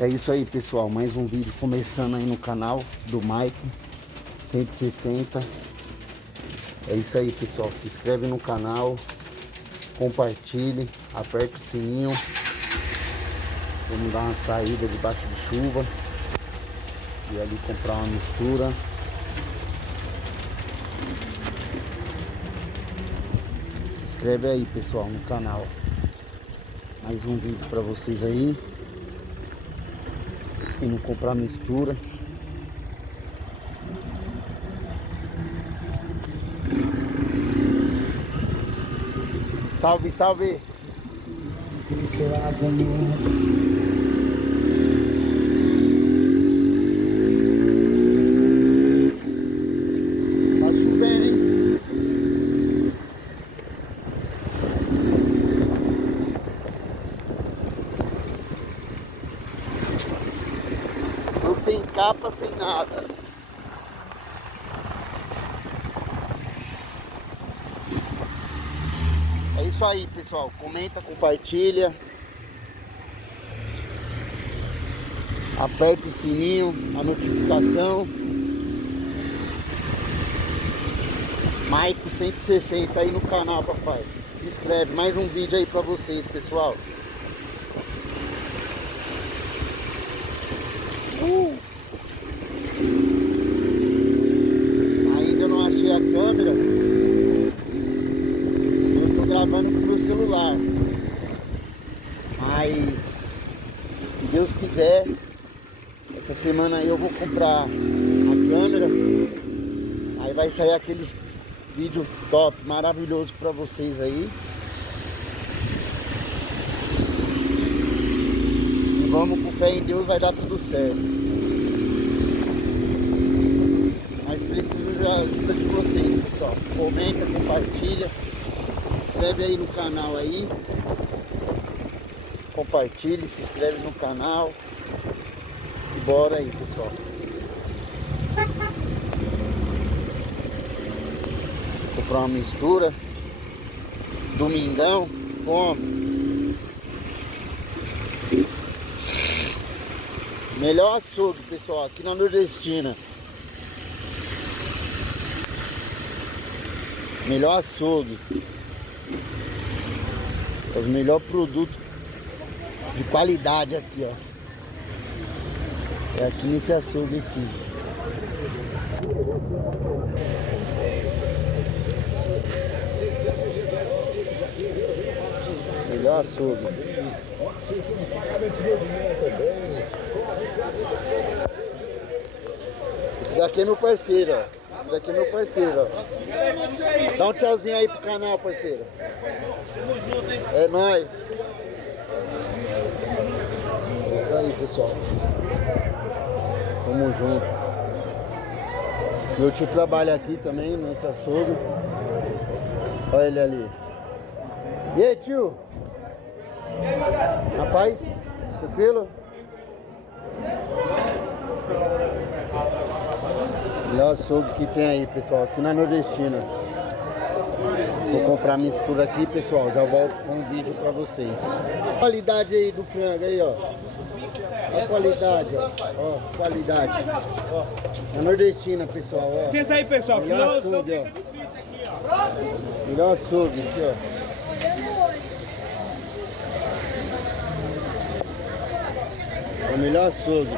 É isso aí, pessoal, mais um vídeo começando aí no canal do Maicon 160. É isso aí, pessoal, se inscreve no canal, compartilhe, aperta o sininho. Vamos dar uma saída debaixo de chuva e ali comprar uma mistura. Se inscreve aí, pessoal, no canal. Mais um vídeo para vocês aí. E não comprar mistura. Salve, salve! Tá chovendo, hein? Tô sem capa, sem nada. É isso aí, pessoal. Comenta, compartilha. Aperta o sininho, a notificação. Maicon 160 aí no canal, papai. Se inscreve. Mais um vídeo aí pra vocês, pessoal. Ainda não achei a câmera. Eu tô gravando com o meu celular. Mas, se Deus quiser, essa semana aí eu vou comprar a câmera. Aí vai sair aqueles vídeos top, maravilhoso pra vocês aí. E vamos com fé em Deus, vai dar tudo certo. Mas preciso da ajuda de vocês, pessoal. Comenta, compartilha. Inscreve aí no canal aí. Compartilhe, se inscreve no canal. E bora aí, pessoal. Comprar uma mistura. Domingão. Come. Melhor açougue, pessoal, aqui na Nordestina. Melhor açougue. Os melhores produtos de qualidade aqui, ó. É aqui nesse açougue aqui. Melhor açougue. Esse daqui é meu parceiro, ó. Esse daqui é meu parceiro, ó. Dá um tchauzinho aí pro canal, parceiro. É nóis. É isso aí, pessoal. Tamo junto. Meu tio trabalha aqui também, nesse açougue. Olha ele ali. E aí, tio? Rapaz, tranquilo? Melhor açougue que tem aí, pessoal, aqui na Nordestina. Vou comprar mistura aqui, pessoal. Já volto com um vídeo pra vocês. Qualidade aí do frango aí, ó. Olha a qualidade, ó. Ó, qualidade. Ó. Na Nordestina, pessoal, ó. Licença aí, pessoal. Melhor açougue, ó. Melhor açougue aqui, ó. É o melhor açougue.